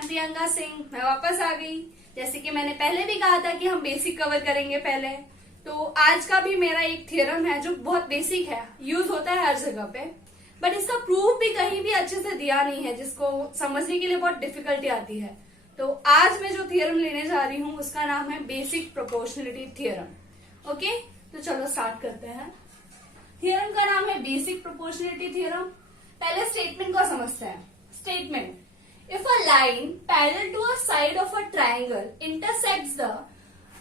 M Priyanka Singh. मैं वापस आ गई। जैसे कि मैंने पहले भी कहा था कि हम बेसिक कवर करेंगे पहले, तो आज का भी मेरा एक थ्योरम है जो बहुत बेसिक है, यूज होता है हर जगह पे, बट इसका प्रूफ भी कहीं भी अच्छे से दिया नहीं है, जिसको समझने के लिए बहुत डिफिकल्टी आती है। तो आज मैं जो थ्योरम लेने जा रही हूँ उसका नाम है बेसिक प्रोपोर्शनलिटी थ्योरम। ओके, तो चलो स्टार्ट करते हैं। थ्योरम का नाम है बेसिक प्रोपोर्शनलिटी थ्योरम। पहले स्टेटमेंट को समझते हैं। Statement: if a line parallel to a side of a triangle intersects the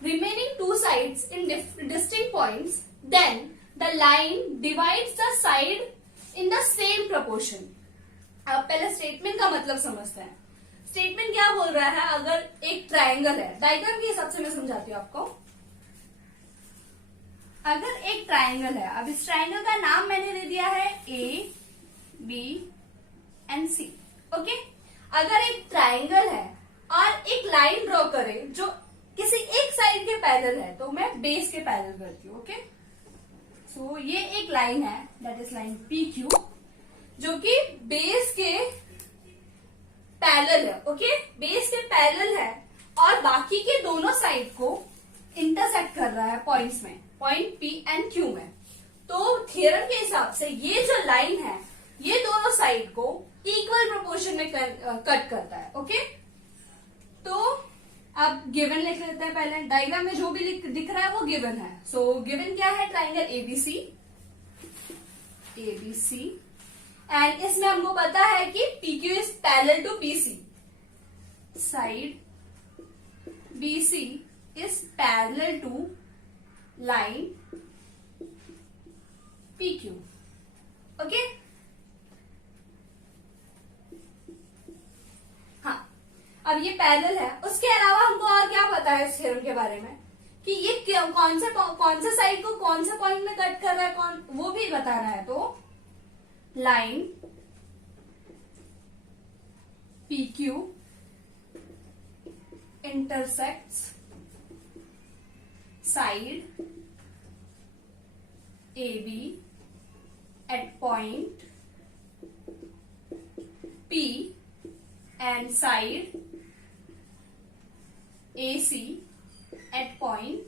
remaining two sides in distinct points, then the line divides the side in the same proportion. अब पहले statement का मतलब समझते हैं। Statement क्या बोल रहा है? अगर एक ट्रायंगल है, डायग्राम के हिसाब से मैं समझाती हूँ आपको। अगर एक ट्रायंगल है, अब इस ट्रायंगल का नाम मैंने दे दिया है A B and C. Okay, अगर एक ट्रायंगल है और एक लाइन ड्रॉ करे जो किसी एक साइड के पैरेलल है, तो मैं बेस के पैरेलल करती हूँ। ओके, सो ये एक लाइन है, that is line P Q, जो कि बेस के पैरेलल है। ओके, बेस के पैरेलल है और बाकी के दोनों साइड को इंटरसेक्ट कर रहा है पॉइंट्स में, पॉइंट पी एंड क्यू में। तो थ्योरम के हिसाब से ये जो लाइन है ये दोनों साइड को इक्वल प्रोपोर्शन में कट करता है। ओके, तो अब गिवन लिख लेते हैं। पहले डायग्राम में जो भी दिख रहा है वो गिवन है। सो गिवन क्या है? ट्राइंगल एबीसी, एबीसी, एंड इसमें हमको पता है कि PQ is parallel to BC, side BC is parallel to line PQ. Okay, अब ये पैरेलल है। उसके अलावा हमको और क्या पता है इस थ्योरम के बारे में कि ये कौन से साइड को कौन से पॉइंट में कट कर रहा है, वो भी बताना है। तो line PQ intersects side AB at point P and side AC at point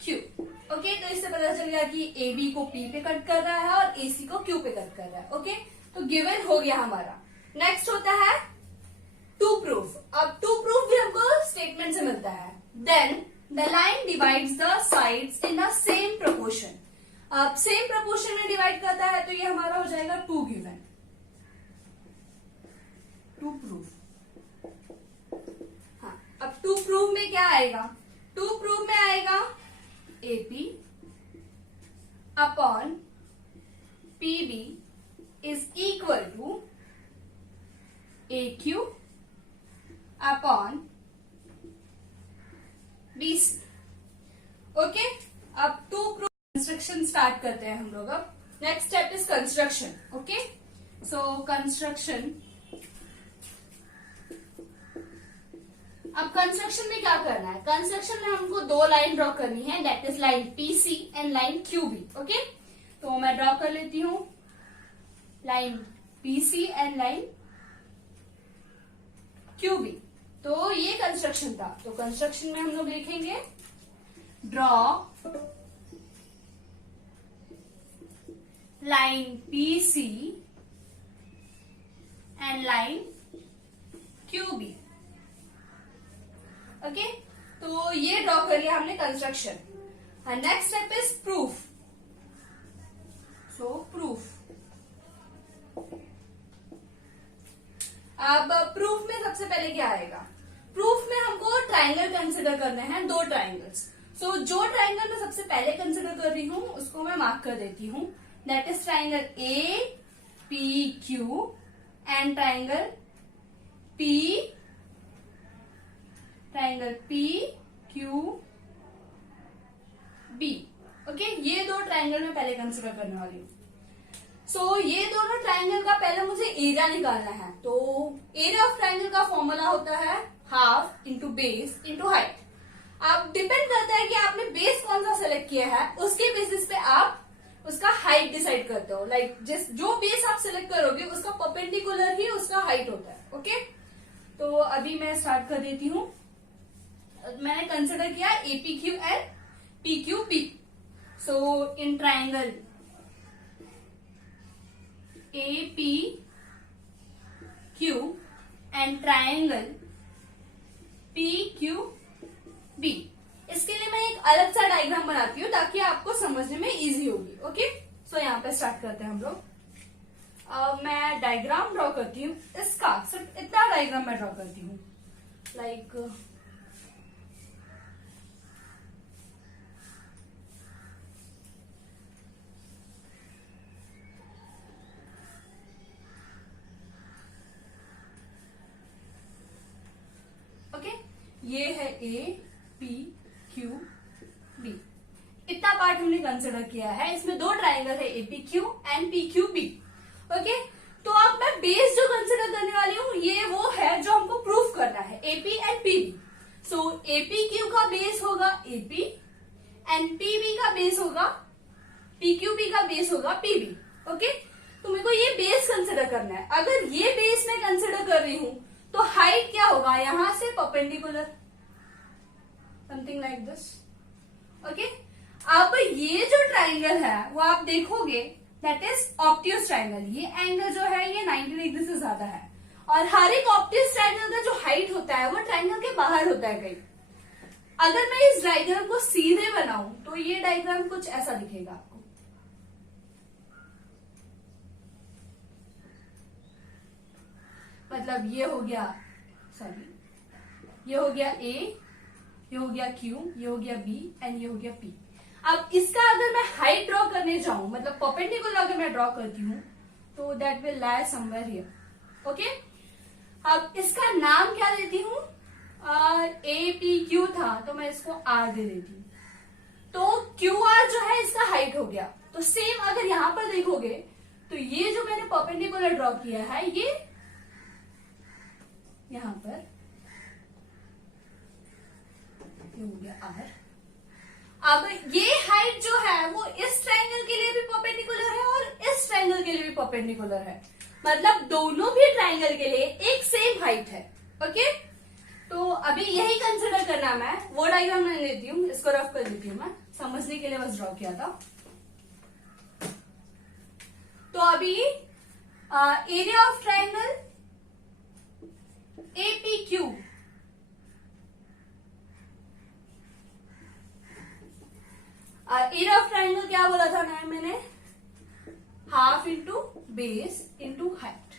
Q। Okay, तो इससे पता चल गया कि AB को P पे कट कर रहा है और AC को Q पे कट कर रहा है। ओके, तो गिवन हो गया हमारा। नेक्स्ट होता है टू प्रूफ। अब टू प्रूफ भी हमको स्टेटमेंट से मिलता है। Then the line divides the sides in the same proportion. अब सेम प्रोपोर्शन में डिवाइड करता है तो ये हमारा हो जाएगा टू गिवन, टू प्रूफ। हाँ, अब टू प्रूफ में क्या आएगा? टू प्रूफ में आएगा AP upon PB is equal to AQ upon BC। Okay, अब टू प्रूफ कंस्ट्रक्शन स्टार्ट करते हैं हम लोग। अब next step is construction. Okay, so construction. अब कंस्ट्रक्शन में क्या करना है? कंस्ट्रक्शन में हमको दो लाइन ड्रॉ करनी है, that is line PC and line QB। Okay, तो मैं ड्रॉ कर लेती हूं line PC and line QB। तो ये कंस्ट्रक्शन था। तो कंस्ट्रक्शन में हम लोग लिखेंगे draw line PC and line QB। Okay, तो ये ड्रॉ कर लिया हमने construction. Next step is proof. So proof. अब प्रूफ में सबसे पहले क्या आएगा? प्रूफ में हमको ट्राइंगल कंसिडर करने हैं, दो ट्राइंगल्स। सो जो ट्राइंगल मैं सबसे पहले कंसिडर कर रही हूं उसको मैं मार्क कर देती हूं, that is triangle APQ and triangle PQB। Okay, ये दो ट्राइंगल में पहले कंसिडर करने वाली हूँ। सो ये दोनों ट्राइंगल का पहले मुझे एरिया निकालना है। तो एरिया ऑफ ट्राइंगल का फॉर्मूला होता है half into base into height. अब डिपेंड करता है कि आपने बेस कौन सा सेलेक्ट किया है, उसके बेसिस पे आप उसका हाइट डिसाइड करते हो। लाइक जो बेस आप सिलेक्ट करोगे उसका परपेंडिकुलर ही हाइट होता है। ओके, तो अभी मैं स्टार्ट कर देती हूँ। मैंने कंसिडर किया APQ and PQP। So in triangle APQ and triangle PQB, इसके लिए मैं एक अलग सा डायग्राम बनाती हूँ ताकि आपको समझने में इजी होगी। ओके, सो यहाँ पे स्टार्ट करते हैं हम लोग। मैं डायग्राम ड्रॉ करती हूँ इसका, सिर्फ इतना डायग्राम मैं ड्रॉ करती हूँ। लाइक ओके, ये है APQB। इतना पार्ट हमने कंसिडर किया है। इसमें दो ट्राइंगल है APQ एंड PQB। ओके, तो अब मैं बेस जो कंसिडर करने वाली हूँ ये वो है जो हमको प्रूफ करना है, AP and PB। So APQ का बेस होगा AP एंड PB का बेस होगा PQB का बेस होगा PB। ओके, तो मेरे को ये बेस कंसिडर करना है। अगर ये बेस मैं कंसिडर कर रही हूं तो हाइट क्या होगा, यहां से perpendicular, something like this. Okay, अब ये जो ट्राइंगल है वो आप देखोगे दैट इज ऑब्ट्यूज ट्राइंगल। ये एंगल जो है ये 90 डिग्री से ज्यादा है, और हर एक ऑब्ट्यूज ट्राइंगल का जो हाइट होता है वो ट्राइंगल के बाहर होता है कहीं। अगर मैं इस डायग्राम को सीधे बनाऊं तो ये डायग्राम कुछ ऐसा दिखेगा आपको। मतलब ये हो गया, सॉरी, ये हो गया A, ये हो गया Q, ये हो गया B एंड ये हो गया P। अब इसका अगर मैं हाइट ड्रॉ करने जाऊं, मतलब परपेंडिकुलर अगर मैं ड्रॉ करती हूं तो that will lie somewhere here. Okay, अब इसका नाम क्या देती हूं, APQ था तो मैं इसको R दे देती हूँ। तो QR जो है इसका हाइट हो गया। तो सेम अगर यहां पर देखोगे तो ये जो मैंने परपेंडिकुलर ड्रॉ किया है ये यहां पर ये हो गया R। अब ये हाइट जो है वो इस ट्रायंगल के लिए भी परपेंडिकुलर है और इस ट्रायंगल के लिए भी परपेंडिकुलर है, मतलब दोनों भी ट्रायंगल के लिए एक सेम हाइट है। ओके, तो अभी यही कंसिडर करना, मैं वो डायग्राम मैं लेती हूँ, इसको रफ कर देती हूँ, मैं समझने के लिए बस ड्रॉ किया था। तो अभी area of triangle APQ, area of triangle क्या बोला था मैंने, half into base into height.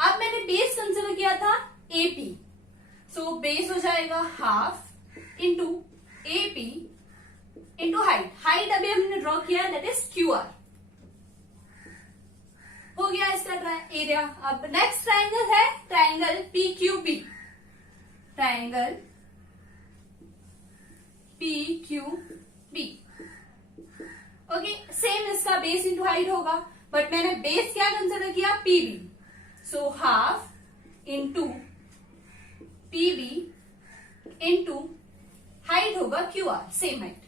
अब मैंने बेस कंसिडर किया था AP, सो बेस हो जाएगा half into AP into height. Height अभी हमने ड्रॉ किया दैट इज QR। हो गया इसका एरिया। अब नेक्स्ट ट्रायंगल है triangle PQB। Triangle PQB, okay, same इसका बेस इंटू हाइट होगा, बट मैंने बेस क्या कंसिडर किया, PB। So half into PB into height होगा QR, सेम हाइट।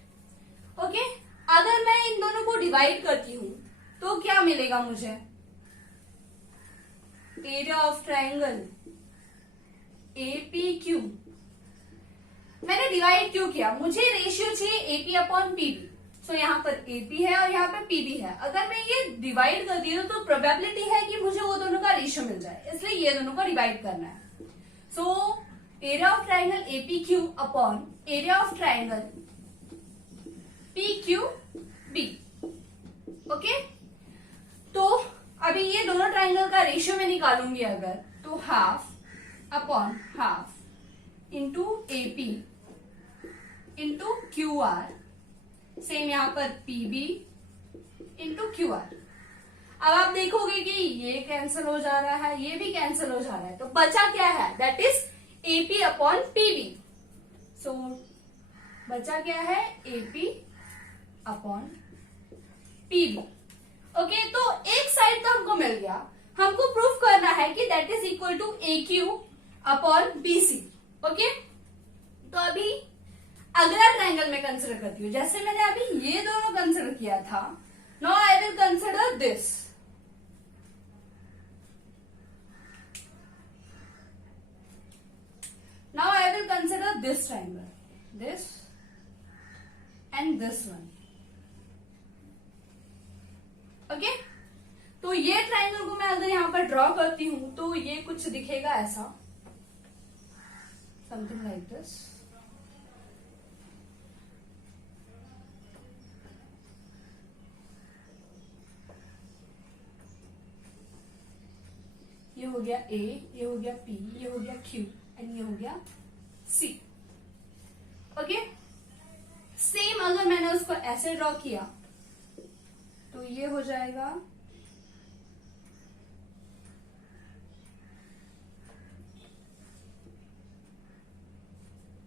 ओके, अगर मैं इन दोनों को डिवाइड करती हूं तो क्या मिलेगा मुझे, एरिया ऑफ ट्रायंगल APQ। मैंने डिवाइड क्यों किया, मुझे रेशियो चाहिए AP अपॉन PB। सो यहाँ पर AP है और यहाँ पर PB है। अगर मैं ये डिवाइड कर दी तो प्रोबेबिलिटी है कि मुझे वो दोनों का रेशियो मिल जाए, इसलिए ये दोनों को डिवाइड करना है। सो area of triangle APQ upon area of triangle PQB। Okay, तो अभी ये दोनों ट्रायंगल का रेशियो में निकालूंगी अगर, तो half upon half into AP into QR, same यहां पर PB इंटू QR। अब आप देखोगे कि ये कैंसिल हो जा रहा है, ये भी कैंसिल हो जा रहा है, तो बचा क्या है, that is AP upon PB। सो बचा क्या है, AP अपॉन PB। ओके, तो एक साइड तो हमको मिल गया। हमको प्रूफ करना है कि that is equal to AQ upon BC। Okay, तो अभी अगला ट्रायंगल मैं कंसिडर करती हूँ। जैसे मैंने अभी ये दोनों कंसिडर किया था, now I will consider this. This triangle, this and this one. Okay, तो ये ट्राइंगल को मैं अगर यहां पर ड्रॉ करती हूं तो ये कुछ दिखेगा ऐसा, समथिंग लाइक दिस। ये हो गया A, ये हो गया P, ये हो गया Q एंड ये हो गया C। ओके, सेम अगर मैंने उसको ऐसे ड्रॉ किया तो ये हो जाएगा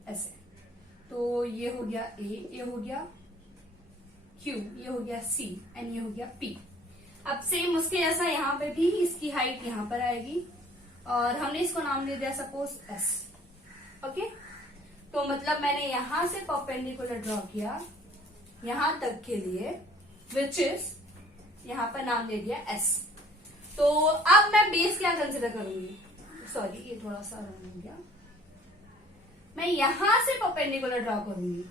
ऐसे। तो ये हो गया A, ये हो गया Q, ये हो गया C एंड ये हो गया P। अब सेम उसके जैसा यहाँ पे भी इसकी हाइट यहाँ पर आएगी और हमने इसको नाम दे दिया सपोज S। ओके, तो मतलब मैंने यहां से परपेंडिकुलर ड्रॉ किया यहां तक के लिए, विच इज यहां पर नाम दे दिया S। तो अब मैं बेस क्या कंसिडर करूंगी, सॉरी ये थोड़ा सा रंग हो गया, मैं यहां से परपेंडिकुलर ड्रॉ करूंगी।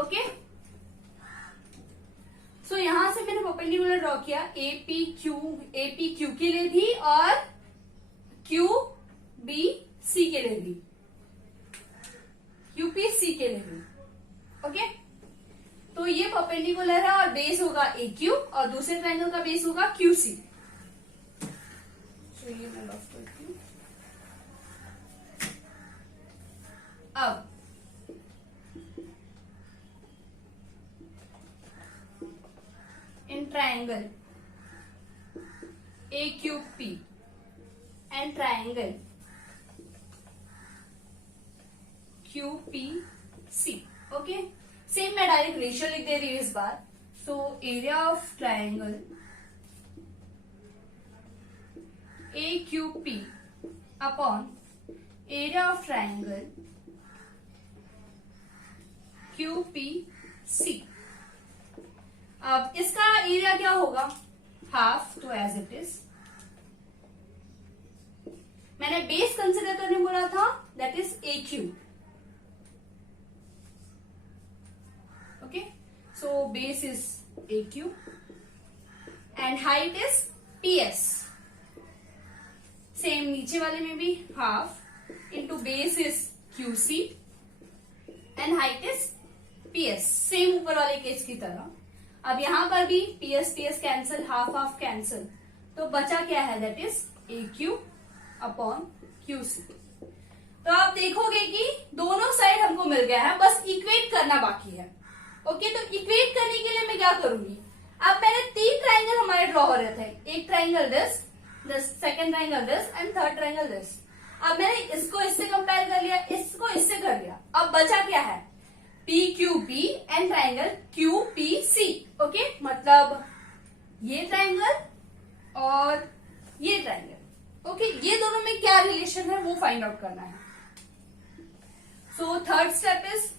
ओके, सो यहां से मैंने परपेंडिकुलर ड्रॉ किया एपी क्यू के लिए भी और क्यू बी सी के लिए भी, यूपी सी के लिए भी। ओके, तो ये परपेंडिकुलर है और बेस होगा ए क्यू और दूसरे ट्रायंगल का बेस होगा क्यू सी। तो ये मैं लॉक करती हूं। अब in triangle AQP and triangle QPC। Okay, same मैं डायरेक्ट रेशियो लिख दे रही हूं इस बार। So area of triangle AQP upon area of triangle QPC। अब इसका एरिया क्या होगा, हाफ, तो एज इट इज। मैंने बेस कंसिडर करने बोला था, that is A Q. Okay, so base is A Q and height is PS। Same नीचे वाले में भी half into base is QC and height is PS, same ऊपर वाले केस की तरह। अब यहां पर भी PS cancel, half half cancel, तो बचा क्या है, that is AQ upon QC। तो आप देखोगे कि दोनों साइड हमको मिल गया है, बस इक्वेट करना बाकी है। ओके, तो इक्वेट करने के लिए मैं क्या करूंगी, अब मैंने 3 ट्राइंगल हमारे ड्रॉ हो रहे थे, एक triangle this, second triangle this and third triangle this. अब मैंने इसको इससे कंपेयर कर लिया, इसको इससे कर लिया, अब बचा क्या है, PQP and triangle QPC। Okay, मतलब ये ट्राइंगल और ये ट्राइंगल। ओके, ये दोनों में क्या रिलेशन है वो फाइंड आउट करना है। So third step is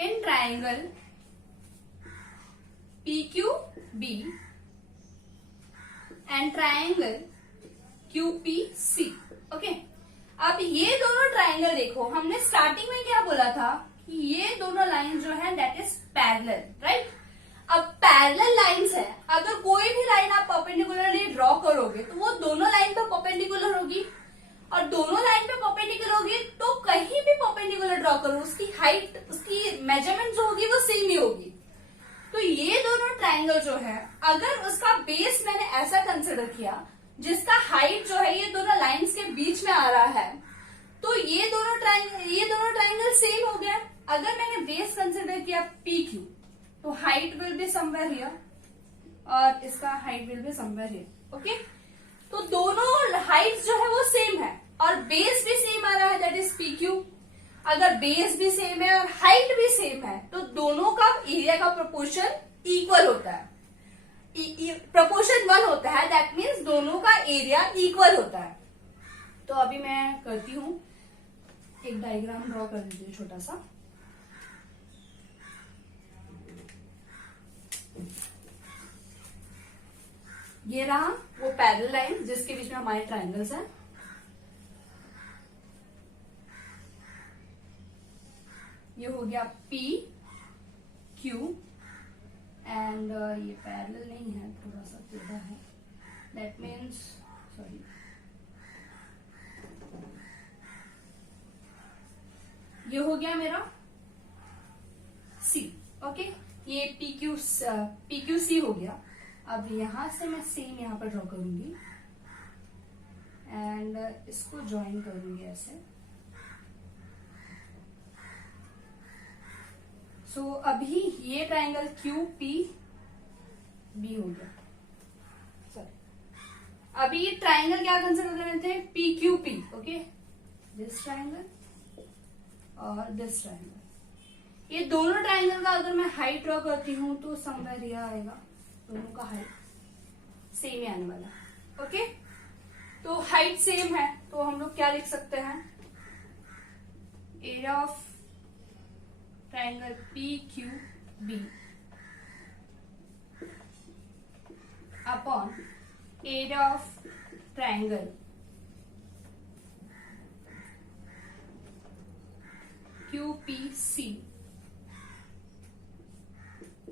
in triangle PQB and triangle QPC। Okay, अब ये दोनों ट्राइंगल देखो, हमने स्टार्टिंग में क्या बोला था कि ये दोनों लाइन जो है दैट इज पैरेलल, राइट। अब पैरेलल लाइंस है, अगर कोई भी लाइन आप परपेंडिकुलरली ड्रॉ करोगे तो वो दोनों लाइन पे परपेंडिकुलर होगी, और दोनों लाइन पे परपेंडिकुलर होगी तो कहीं भी परपेंडिकुलर ड्रॉ करो उसकी हाइट, उसकी मेजरमेंट जो होगी वो सेम ही होगी। तो ये दोनों ट्राइंगल जो है, अगर उसका बेस मैंने ऐसा कंसिडर किया जिसका हाइट जो है ये दोनों लाइंस के बीच में आ रहा है, तो ये दोनों ट्राइंगल सेम हो गया। अगर मैंने बेस कंसिडर किया PQ, तो height will be somewhere here और इसका height will be somewhere here. Okay, तो दोनों हाइट जो है वो सेम है और बेस भी सेम आ रहा है, दैट इज PQ। अगर बेस भी सेम है और हाइट भी सेम है तो दोनों का एरिया का प्रोपोर्शन इक्वल होता है, प्रोपोर्शन 1 होता है, दैट मीन्स दोनों का एरिया इक्वल होता है। तो अभी मैं करती हूं, एक डायग्राम ड्रॉ कर दीजिए छोटा सा। ये रहा वो पैरेलल लाइन जिसके बीच में हमारे ट्राइंगल्स हैं। ये हो गया पी क्यू एंड ये पैरेलल नहीं है, थोड़ा सा टेढ़ा है, दैट मीन्स सॉरी ये हो गया मेरा सी। ओके, ये पी क्यू सी हो गया। अब यहां से मैं सेम यहां पर ड्रॉ करूंगी एंड इसको ज्वाइन करूंगी ऐसे। सो अभी ये ट्राइंगल क्यू पी बी हो गया। सॉरी, अभी ये ट्राइंगल क्या कंसिडर कर रहे थे, P Q P. Okay, this triangle और दिस ट्राइंगल, ये दोनों ट्राइंगल का अगर मैं हाइट ड्रॉ करती हूं तो समवेयर यह आएगा, दोनों का हाइट सेम ही आने वाला। ओके, तो हाइट सेम है तो हम लोग क्या लिख सकते हैं, area of triangle P Q B upon area of triangle QPC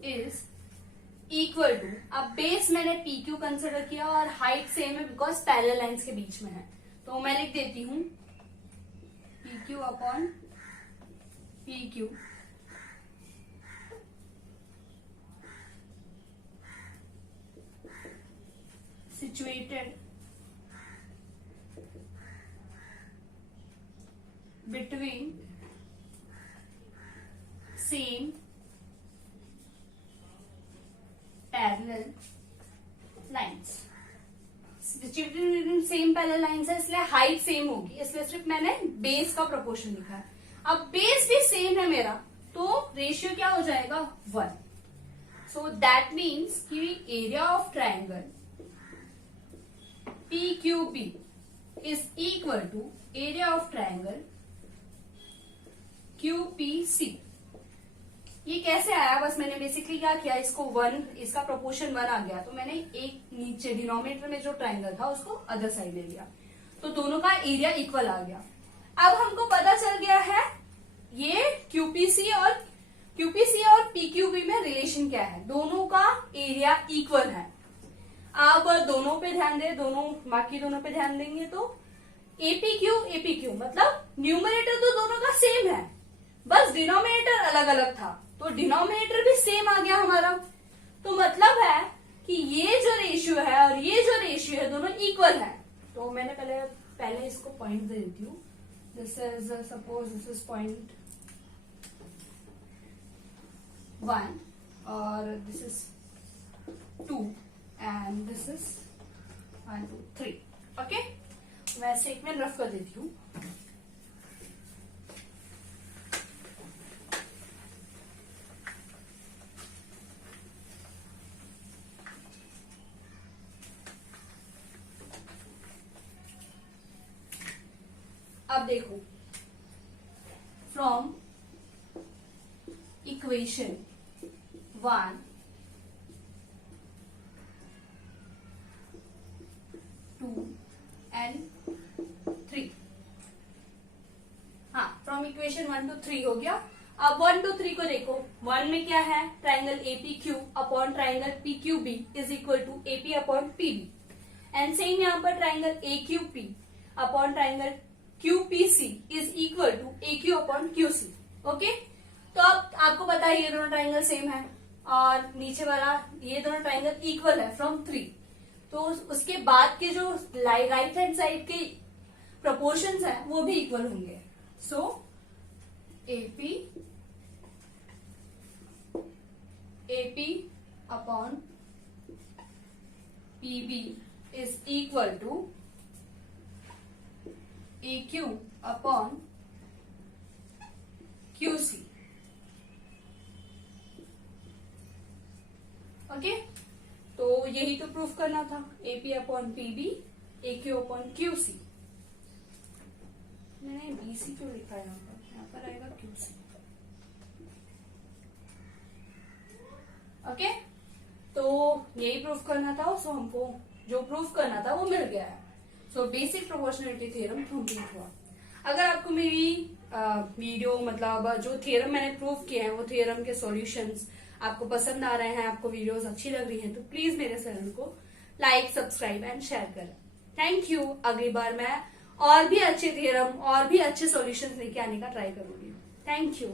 is equal to, अब बेस मैंने PQ कंसिडर किया और हाइट सेम है बिकॉज पैरेलल लाइंस के बीच में है, तो मैं लिख देती हूं PQ upon PQ situated between same parallel lines। Same parallel lines है इसलिए हाइट सेम होगी, इसलिए सिर्फ मैंने बेस का प्रोपोर्शन लिखा है। अब बेस भी सेम है मेरा तो रेशियो क्या हो जाएगा 1। सो दैट मीन्स कि area of triangle PQB is equal to area of triangle QPC। ये कैसे आया, बस मैंने बेसिकली क्या किया, इसको 1, इसका प्रोपोर्शन 1 आ गया तो मैंने एक नीचे डिनोमिनेटर में जो ट्राइंगल था उसको अदर साइड ले लिया तो दोनों का एरिया इक्वल आ गया। अब हमको पता चल गया है ये QPC और PQB में रिलेशन क्या है, दोनों का एरिया इक्वल है। अब दोनों पे ध्यान दे, बाकी दोनों पे ध्यान देंगे तो APQ मतलब न्यूमरेटर तो दोनों का सेम है, बस डिनोमिनेटर अलग अलग था तो डिनोमिनेटर भी सेम आ गया हमारा। तो मतलब है कि ये जो रेशियो है और ये जो रेशियो है दोनों इक्वल है। तो मैंने पहले इसको पॉइंट दे देती हूँ, this is suppose this is point 1 और this is 2 and this is 1 2 3। Okay, वैसे एक मिनट रफ कर देती हूँ। अब देखो, फ्रॉम इक्वेशन 1 2 एंड 3, हाँ फ्रॉम इक्वेशन 1 to 3 हो गया। अब 1 to 3 को देखो, 1 में क्या है, triangle APQ upon triangle PQB is equal to AP upon PB and same यहाँ पर triangle AQP upon triangle QPC is equal to AQ upon QC। Okay, तो अब आपको पता है ये दोनों ट्राइंगल सेम है और नीचे वाला ये दोनों ट्राइंगल इक्वल है फ्रॉम 3, तो उसके बाद के जो राइट हैंड साइड के प्रोपोर्शंस हैं वो भी इक्वल होंगे। So AP upon PB is equal to AQ upon QC। Okay, तो यही तो प्रूफ करना था, AP upon PB AQ upon QC। मैंने BC क्यों लिखा है यहाँ पर आएगा QC। ओके, तो यही प्रूफ करना था, सो हमको जो प्रूफ करना था वो मिल गया है। So basic proportionality theorem complete हुआ। अगर आपको मेरी वीडियो मतलब जो थ्योरम मैंने प्रूव किए हैं वो थ्योरम के सॉल्यूशंस आपको पसंद आ रहे हैं, आपको वीडियोस अच्छी लग रही हैं, तो प्लीज मेरे चैनल को लाइक, सब्सक्राइब एंड शेयर करें। Thank you. अगली बार मैं और भी अच्छे थ्योरम और भी अच्छे सॉल्यूशंस लेके आने का ट्राई करूंगी। Thank you.